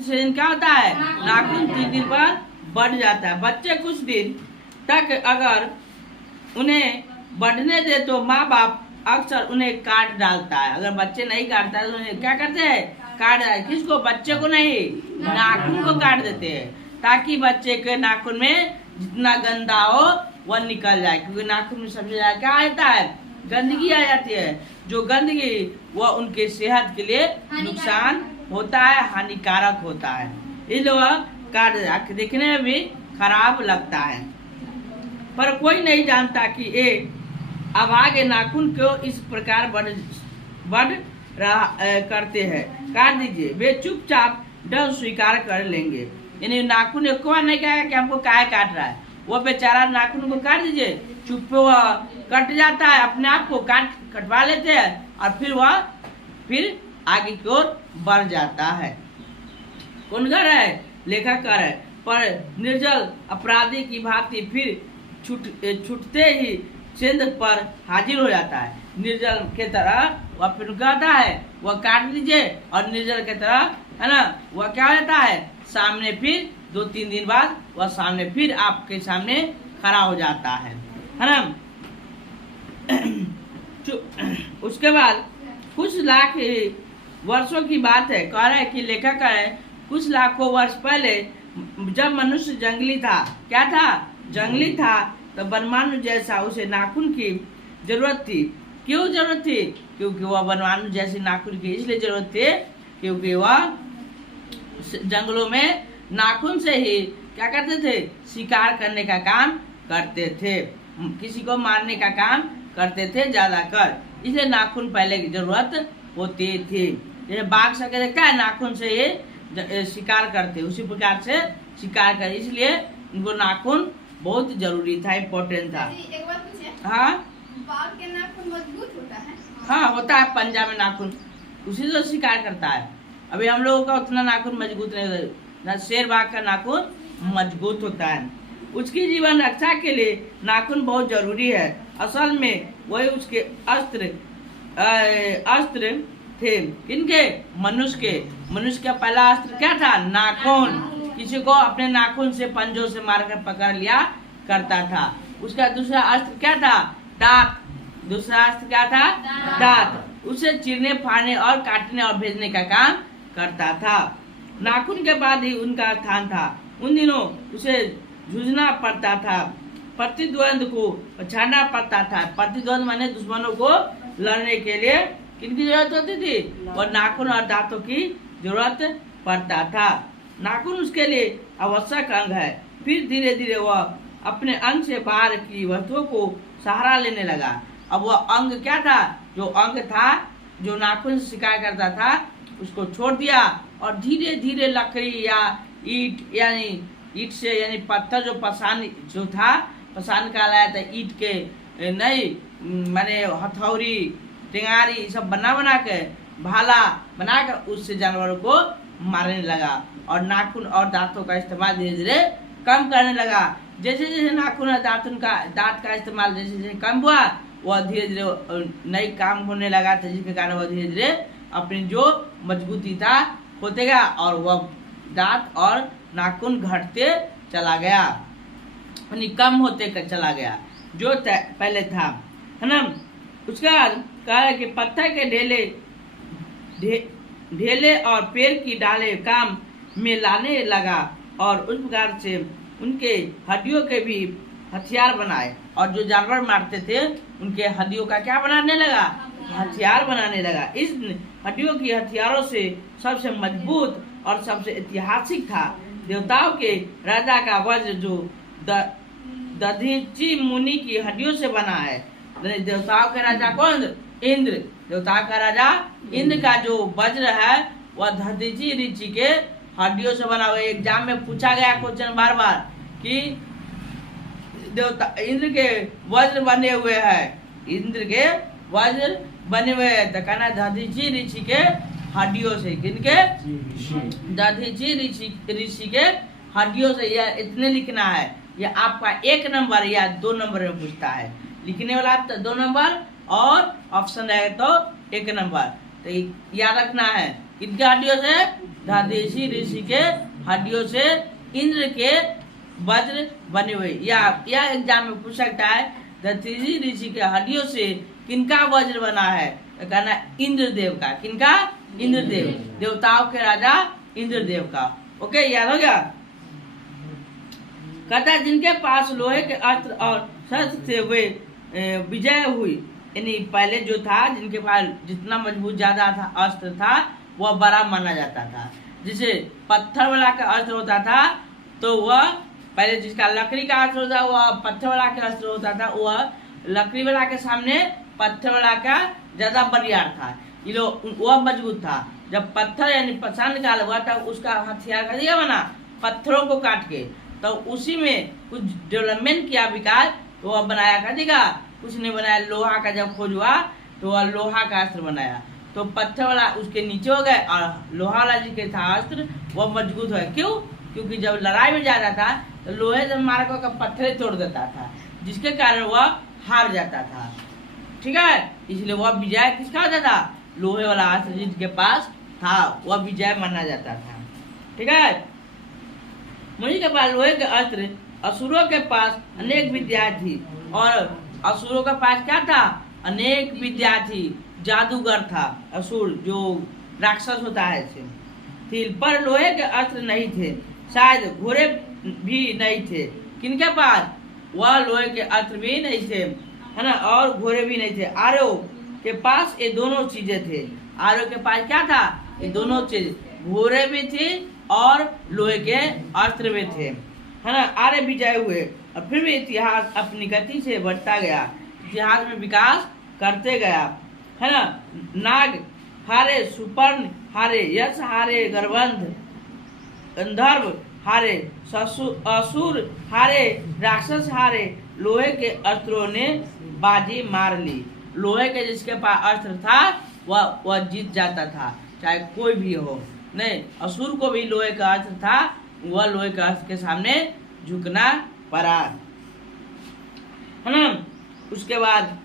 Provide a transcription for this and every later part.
से क्या होता है, नाखून 3 दिन पर बढ़ जाता है। बच्चे कुछ दिन तक अगर उन्हें बढ़ने दे तो माँ बाप अक्सर उन्हें काट डालता है। अगर बच्चे नहीं काटता है तो उन्हें क्या करते हैं, काट डाल। किसको, बच्चे को नहीं, नाखून को काट देते हैं, ताकि बच्चे के नाखून में जितना गंदा हो वह निकल जाए। क्योंकि नाखून में सबसे ज्यादा क्या आता है, गंदगी आ जाती है। जो गंदगी वह उनके सेहत के लिए नुकसान होता है, हानिकारक होता है, इसलिए वह काट, देखने में भी खराब लगता है। पर कोई नहीं जानता कि ये अभागे नाखून क्यों इस प्रकार बढ़ रहा करते हैं। काट दीजिए, वे चुपचाप डर स्वीकार कर लेंगे। यानी नाखून एक बार नहीं कहेगा कि हमको काहे काट रहा है, वो बेचारा नाखून को काट दीजिए, चुप वह कट जाता है, अपने आप को कटवा लेते हैं और फिर आगे की ओर बढ़ जाता है। कौन कर है, लेखाकार है, पर निर्जल अपराधी की भांति फिर छूटते ही सेंध पर हाजिर हो जाता है। निर्जल के तरह वह फिर कहता है वह काट दीजिए, और निर्जल के तरह है ना वह क्या हो जाता है, सामने फिर 2-3 दिन बाद वह सामने फिर आपके सामने खड़ा हो जाता है ना। उसके बाद कुछ लाख वर्षों की बात है, कह रहा है कि लेखक है, कुछ लाखों वर्ष पहले जब मनुष्य जंगली था, क्या था, जंगली था, तो वनमानु जैसा उसे नाखून की जरूरत थी। क्यों जरूरत थी, क्योंकि वह वनमानु जैसे नाखून की इसलिए जरूरत थी क्योंकि वह जंगलों में नाखून से ही क्या करते थे, शिकार करने का काम करते थे, किसी को मारने का काम करते थे ज्यादातर, इसलिए नाखून पहले की जरूरत होती थी। जैसे बाघ सके क्या है, नाखून से ये शिकार करते, उसी प्रकार से शिकार कर, इसलिए उनको नाखून बहुत जरूरी था, इम्पोर्टेंट था। एक बात पूछे? हाँ, बाघ के नाखून मजबूत होता है? हाँ होता है, पंजा में नाखून, उसी से शिकार करता है। अभी हम लोगों का उतना नाखून मजबूत नहीं होता ना, शेर बाघ का नाखून मजबूत होता है। उसकी जीवन रक्षा के लिए नाखून बहुत जरूरी है। असल में वही उसके अस्त्र थे, किनके, मनुष्य के। मनुष्य का पहला अस्त्र क्या था, नाखून। किसी को अपने नाखून से पंजों से मारकर पकड़ लिया करता था। उसका दूसरा अस्त्र क्या था, दांत। दूसरा अस्त्र क्या था, दांत। उसे चीरने, फाड़ने और काटने और भेजने का काम करता था। नाखून के बाद ही उनका स्थान था। उन दिनों उसे जूझना पड़ता था, प्रतिद्वंद को पछाड़ना पड़ता था। प्रतिद्वंद माने दुश्मनों को लड़ने के लिए किनकी जरूरत होती थी, और नाखून और दांतों की जरूरत पड़ता था। नाखून उसके लिए आवश्यक अंग है। फिर धीरे धीरे वह अपने अंग से बाहर की वस्तुओं को सहारा लेने लगा। अब वह अंग क्या था, जो अंग था, जो नाखून से शिकार करता था, उसको छोड़ दिया और धीरे धीरे लकड़ी या ईट, यानी ईट से, यानी पत्थर जो पसान जो था, पसान कहलाया था, ईट के नहीं माने हथौड़ी, टेंगारी सब बना के, भाला बनाकर उससे जानवरों को मारने लगा। और नाखून और दांतों का इस्तेमाल धीरे धीरे कम करने लगा। जैसे जैसे नाखून और दांत का इस्तेमाल जैसे जैसे कम हुआ, वह धीरे धीरे नई काम होने लगा था, जिसके कारण वह धीरे धीरे अपनी जो मजबूती था होते गया, और वह दांत और नाखून घटते चला गया, यानी कम होते चला गया जो पहले था, है ना। उसके बाद कहा कि पत्थर के ढेले और पेड़ की डाले काम में लाने लगा, और उस प्रकार से उनके हड्डियों के भी हथियार बनाए, और जो जानवर मारते थे उनके हड्डियों का क्या बनाने लगा, हथियार बनाने लगा। इस हड्डियों की हथियारों से सबसे मजबूत और सबसे ऐतिहासिक था देवताओं के राजा का वज्र, जो दधीची मुनि की हड्डियों से बना है। देवताओं के राजा कौन, इंद्र। देवताओं का राजा इंद्र का जो वज्र है वह दधीची ऋषि के हड्डियों से बना हुआ। एग्जाम में पूछा गया क्वेश्चन बार बार कि देवता इंद्र के वज्र बने हुए हैं, इंद्र के वज्र बने हुए हैं, तो कहना दधीची ऋषि के हड्डियों से, किनके, दधीची ऋषि के हड्डियों से। यह इतने लिखना है, यह आपका 1 नंबर या 2 नंबर में पूछता है। लिखने वाला आप 2 नंबर और ऑप्शन रहेगा तो 1 नंबर। तो याद रखना है, किनके हड्डियों से, दधीचि ऋषि के हड्डियों से इंद्र के वज्र बने हुए। या एग्जाम में पूछ सकता है दधीचि ऋषि के हड्डियों से किनका वज्र बना है, तो कहना इंद्रदेव का। किनका? इंद्रदेव, देवताओं के राजा इंद्रदेव का। ओके, याद हो गया। कहता है जिनके पास लोहे के अस्त्र और शस्त्र से वे विजय हुई, यानी पहले जो था जिनके पास जितना मजबूत ज्यादा था अस्त्र था वह बड़ा माना जाता था। जिसे पत्थर वाला का अस्त्र होता था तो वह पहले जिसका लकड़ी का अस्त्र होता वह पत्थर वाला का अस्त्र होता था, वह लकड़ी वाला के सामने पत्थर वाला का ज्यादा बरियार था, वह मजबूत था। जब पत्थर यानी पत्थर निकाला हुआ था उसका हथियार का दिया बना पत्थरों को काट के, तो उसी में कुछ डेवलपमेंट किया विकास, तो वह बनाया कर देगा कुछ नहीं बनाया। लोहा का जब खोज हुआ तो वह लोहा का अस्त्र बनाया, तो पत्थर वाला उसके नीचे हो गए और लोहा वाला जी के था अस्त्र वह मजबूत है। क्यों? क्योंकि जब लड़ाई में जाता था तो लोहे से मार कर पत्थर तोड़ देता था, जिसके कारण वह हार जाता था। ठीक है, इसलिए वह विजय किसका होता था? लोहे वाला अस्त्र जिसके पास था वह विजय माना जाता था। ठीक है, मुनि के पास लोहे के अस्त्र, असुरों के पास अनेक विद्या थी, और असुरों के पास क्या था? अनेक विद्या थी। जादूगर था असुर, जो राक्षस होता है थी, पर लोहे के अस्त्र नहीं थे, शायद घोड़े भी नहीं थे। किनके पास? वह लोहे के अस्त्र भी नहीं थे, है ना, और घोड़े भी नहीं थे। आर्यों के पास ये दोनों चीजें थे। आर्यों के पास क्या था? ये दोनों चीज, घोड़े भी थे और लोहे के अस्त्र भी थे, है ना। आर्य विजय हुए और फिर भी इतिहास अपनी गति से बढ़ता गया, इतिहास में विकास करते गया, है ना। नाग हारे, सुपर्ण हारे, यश हारे, गर्भंध गंधर्व हारे, असुर हारे, राक्षस हारे, लोहे के अस्त्रों ने बाजी मार ली। लोहे के जिसके पास अस्त्र था वह जीत जाता था, चाहे कोई भी हो। नहीं, असुर को भी लोहे का अस्त्र था, वह लोहे का अस्त्र के सामने झुकना पड़ा, है ना। उसके बाद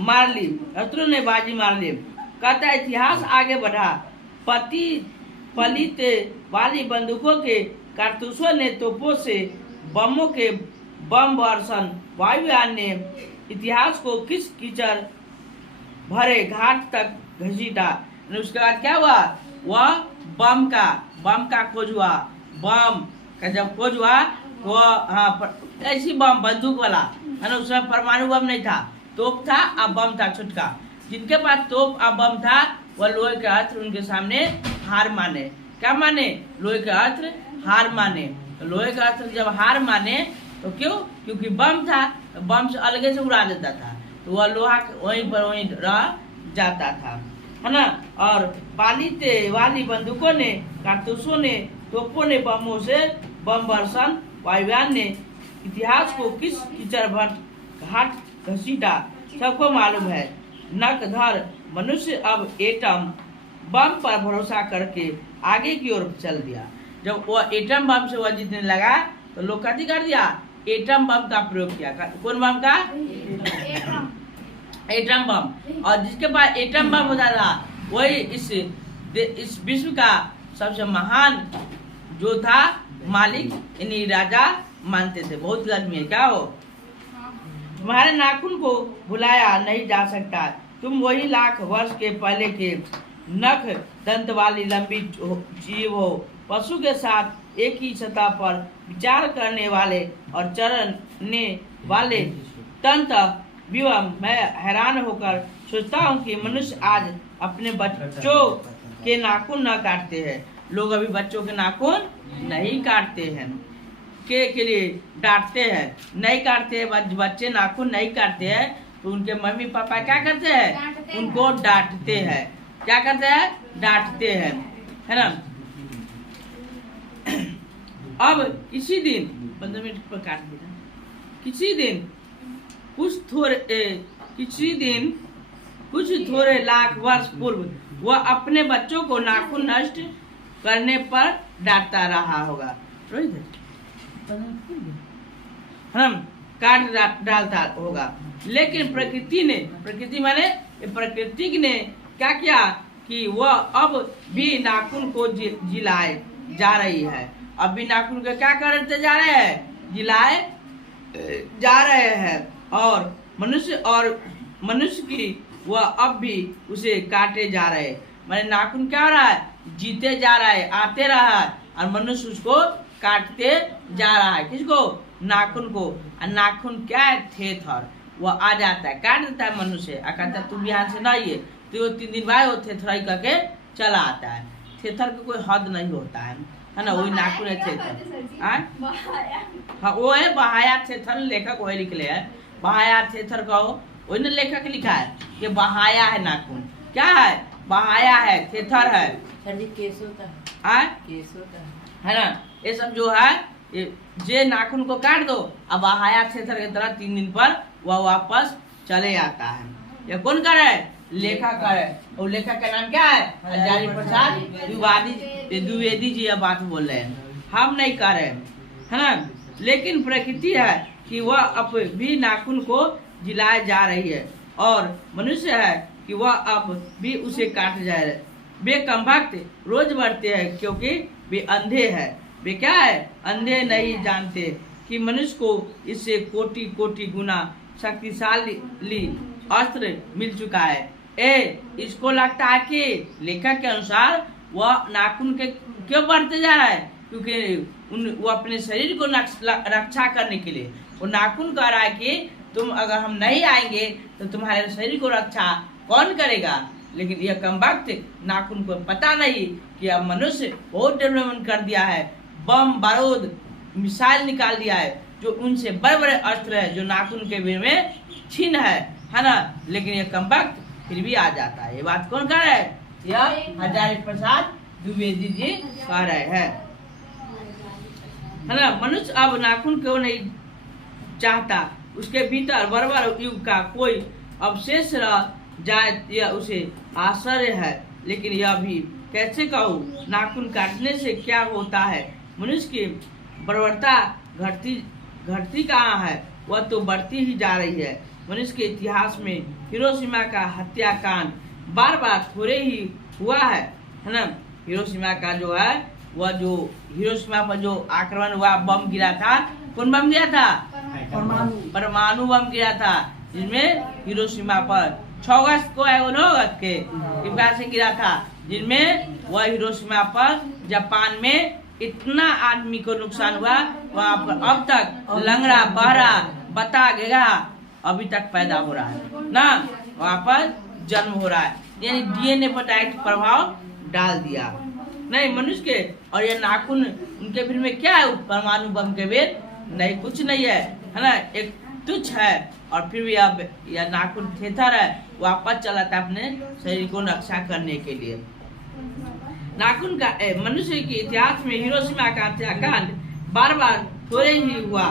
मार ली, अस्त्रों ने बाजी मार ली। कहता इतिहास आगे बढ़ा, पलित वाली बंदूकों के कारतूसों ने तोपों से बमों के बम वर्षण, वायुयान ने इतिहास को किस कीचड़ भरे घाट तक घसीटा। उसके बाद क्या हुआ? वह बम का खोज हुआ। बम का जब खोज हुआ तो हाँ, ऐसी बम बंदूक वाला, है ना, उसमें परमाणु बम नहीं था, तोप था और बम था छुटका। जिनके पास तोप और बम था वह लोहे के अस्त्र उनके सामने हार माने। क्या माने? लोहे के अस्त्र हार माने। तो लोहे का अस्त्र जब हार माने तो क्यों? क्योंकि बम था, तो बम से अलगे से उड़ा देता था, तो वह लोहा वहीं पर वहीं रह जाता था, है ना। और पालित वाली बंदूकों ने, कारतूसों ने, तोपों ने, बमों से बम वर्षण, वायुयान ने इतिहास को किस कीचड़ भर घाट घसीटा, सबको मालूम है। नकधर मनुष्य अब एटम बम पर भरोसा करके आगे की ओर चल दिया। जब वह एटम बम से वह जीतने लगा तो लोग कथी कर दिया? एटम बम का प्रयोग किया। कौन बम का? Atom bomb. और जिसके पास एटम बम होता था वही इस विश्व का सबसे महान जो था मालिक, यानी राजा मानते थे। बहुत गर्मी है, क्या हो? तुम्हारे नाखून को भुलाया नहीं जा सकता, तुम वही लाख वर्ष के पहले के नख दंत वाली लंबी जीव हो, पशु के साथ एक ही सतह पर विचार करने वाले और चलने वाले तंत्र विवम। मैं हैरान होकर सोचता हूँ कि मनुष्य आज अपने बच्चों के नाखून न काटते हैं। लोग अभी बच्चों के नाखून नहीं काटते हैं, के लिए डांटते हैं, नहीं काटते हैं। बच्चे नाखून नहीं काटते हैं तो उनके मम्मी पापा क्या करते हैं? उनको डांटते हैं। क्या करते हैं? डांटते हैं, है ना। अब किसी दिन 15 मिनट पर काट देना। किसी दिन कुछ थोड़े लाख वर्ष पूर्व वह अपने बच्चों को नाखून नष्ट करने पर डांटता रहा होगा। हम काट डालता होगा, लेकिन प्रकृति माने प्रकृति ने क्या किया? कि वह अब भी नाखून को जिलाए जा रही है। अब भी नाखून को क्या करते जा रहे हैं? जिलाए जा रहे हैं। और मनुष्य की वह अब भी उसे काटे जा रहे हैं। माने नाखून क्या हो रहा है? जीते जा रहा है, आते रहा है, और मनुष्य उसको काटते जा रहा है। किसको? नाखून को। और नाखून क्या है? थेथर। वो आ जाता है, काट देता है मनुष्य, कहता है तुम यहाँ से नहीं है, तो वो 3 दिन बाद वो थेथराई करके चला आता है। थेथर का कोई हद नहीं होता है ना? वही नाखून है थेथर। हाँ, वो है बहाया थेथर। लेखक वही निकले है, बहाया थेथर का वही ने लेखक लिखा है कि बहाया है नाखून। क्या है? बहाया है, थेथर है। केस होता है ना? ये सब जो है, ये नाखून को काट दो, अब बहाया थेथर की तरह 3 दिन पर वह वापस चले आता है। ये कौन कर रहा है? लेखक है। और लेखक का नाम क्या है? हजारी प्रसाद द्विवेदी जी। यह बात बोल रहे हैं, हम नहीं कर रहे हैं, है ना? लेकिन प्रकृति है कि वह अब भी नाखून को जिलाए जा रही है, और मनुष्य है कि वह अब भी उसे काट जा रहे। वे कमबख्त रोज बढ़ते हैं क्योंकि वे अंधे हैं। वे क्या है? अंधे नहीं जानते कि मनुष्य को इससे कोटि कोटि गुना शक्तिशाली अस्त्र मिल चुका है। इसको लगता है कि लेखक के अनुसार वह नाखून के क्यों बढ़ते जा रहा है? क्योंकि वो अपने शरीर को रक्षा करने के लिए वो नाखून कह रहा है कि तुम अगर हम नहीं आएंगे तो तुम्हारे शरीर को रक्षा कौन करेगा? लेकिन यह कमबख्त नाखून को पता नहीं कि अब मनुष्य बहुत डेवलपमेंट कर दिया है, बम बारूद मिसाइल निकाल दिया है, जो उनसे बड़े बड़े अस्त्र है, जो नाखून के वे में छीन है ना? लेकिन यह कमबख्त फिर भी आ जाता है। ये बात कौन कह रहा है? यह हजारी प्रसाद द्विवेदी जी कह रहे हैं, है ना? मनुष्य अब नाखून क्यों नहीं चाहता? उसके भीतर बर्बर युग का कोई अवशेष रह जाए यह उसे आश्चर्य है। लेकिन यह भी कैसे कहूँ, नाखून काटने से क्या होता है? मनुष्य की बर्बरता घटती कहाँ है? वह तो बढ़ती ही जा रही है। मनुष्य के इतिहास में हिरोशिमा का हत्याकांड बार बार थोड़े ही हुआ है ना? हिरोशिमा का जो है, वह जो हिरोशिमा पर जो आक्रमण हुआ, बम गिरा था, कौन बम गिरा था? परमाणु बम गिरा था, जिसमें हिरोशिमा पर 6 अगस्त को है, 9 अगस्त के से गिरा था, जिनमें वह हिरोशिमा पर जापान में इतना आदमी को नुकसान हुआ। वहाँ पर अब तक लंगड़ा बहरा बता गया अभी तक पैदा हो रहा है ना? वहाँ पर जन्म हो रहा है, यानी डीएनए पर डायरेक्ट प्रभाव डाल दिया नहीं मनुष्य के। और ये नाखून उनके फिर में क्या है? परमाणु बम के वेद नहीं, कुछ नहीं है ना? एक तुच्छ है। और फिर भी अब यह नाखून थेथर है, वापस चला था अपने शरीर को रक्षा करने के लिए। नाखून का मनुष्य के इतिहास में हिरोशिमा का हत्याकांड बार बार थोड़े ही हुआ।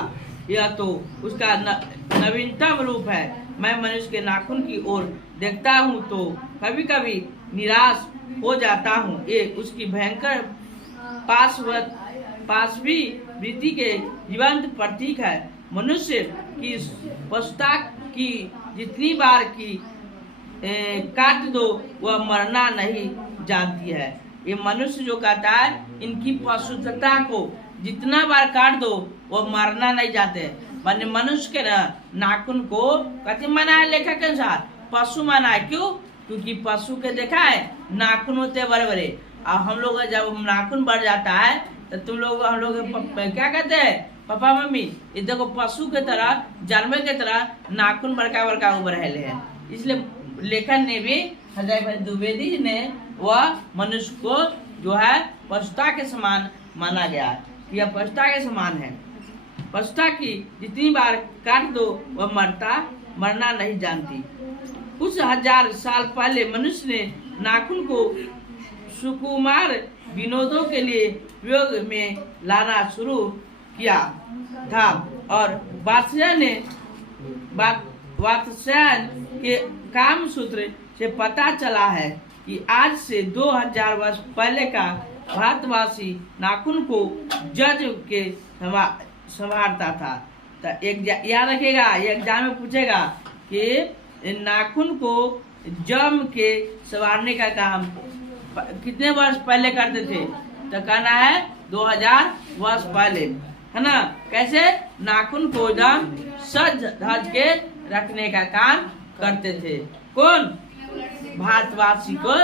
यह तो उसका नवीनतम रूप है। मैं मनुष्य के नाखून की ओर देखता हूँ तो कभी कभी निराश हो जाता हूँ। ये उसकी भयंकर पाशवी वृत्ति के जीवंत प्रतीक है। मनुष्य की पशुता की जितनी बार की काट दो वह मरना नहीं जानती है। ये मनुष्य जो कहता है, इनकी पशुता को जितना बार काट दो वो मरना नहीं जाते। माने मनुष्य के नाखून को कहते मना है लेखक के अनुसार, पशु माना है। क्यों? क्योंकि पशु के देखा है नाखून होते बड़े बड़े, और हम लोग जब नाखून बढ़ जाता है तो तुम लोग हम लोग क्या कहते हैं, पापा मम्मी ये देखो पशु के तरह जानवर के तरह नाखून बड़का बड़का उभर रहे हैं। इसलिए लेखन ने भी हजारी द्विवेदी जी ने वह मनुष्य को जो है पशुता के समान माना गया, यह पशुता के समान है। पशुता की जितनी बार काट दो वह मरना नहीं जानती। कुछ हजार साल पहले मनुष्य ने नाखून को सुकुमार विनोदों के लिए प्रयोग में लाना शुरू किया था, और वात्स्यायन के काम सूत्र से पता चला है कि आज से 2000 वर्ष पहले का भारतवासी नाखून को जज के संभालता था। तो एक याद रखेगा, ये एग्जाम में पूछेगा कि नाखून को जम के संवारने का काम कितने वर्ष पहले करते थे? तो कहना है 2000 वर्ष पहले, है ना। कैसे? नाखून को एकदम सज धज के रखने का काम करते थे। कौन? भारतवासी को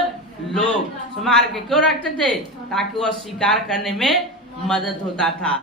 लोग संभाल के क्यों रखते थे? ताकि वह शिकार करने में मदद होता था।